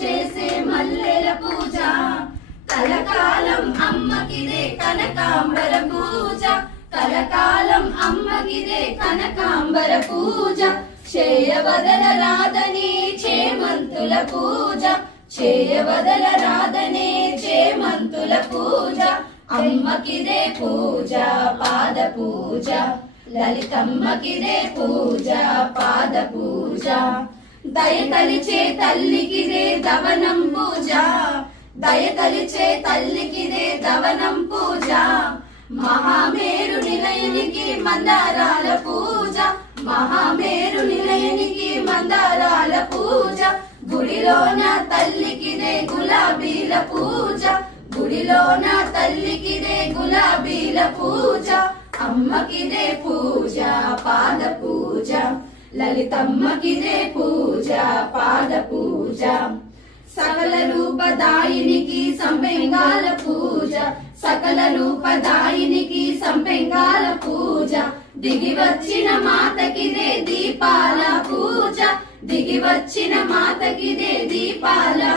చేసే మల్లెల పూజ కలకాలం అమ్మకిదే కనకాంబర పూజ కలకాలం అమ్మకిదే కనకాంబర పూజ చేయవదల రాధనే చేమంతుల పూజ చేయవదల రాధనే చేమంతుల పూజ అమ్మకిదే పూజ పాద పూజ లలితమ్మకిదే పూజ పాద పూజ దయతలిచే తల్లికిదే దవనం పూజ దయతలిచే తల్లికిదే దవనం పూజ మహామేరు నిలయనికి మందారాల పూజ మహామేరు నిలయనికి మందారాల పూజ గుడిలోన తల్లికిదే గులాబీల పూజ గుడిలోన తల్లికిదే గులాబీల పూజ అమ్మకిదే పూజ పాద పూజ లలితమ్మకిదే పూజ పాద పూజ సకల రూపదాయినికి సంపెంగాల పూజ సకల రూపదాయినికి సంపెంగాల పూజ దిగి వచ్చిన మాతకిదే దీపాల పూజ దిగి వచ్చిన మాతకిదే దీపాల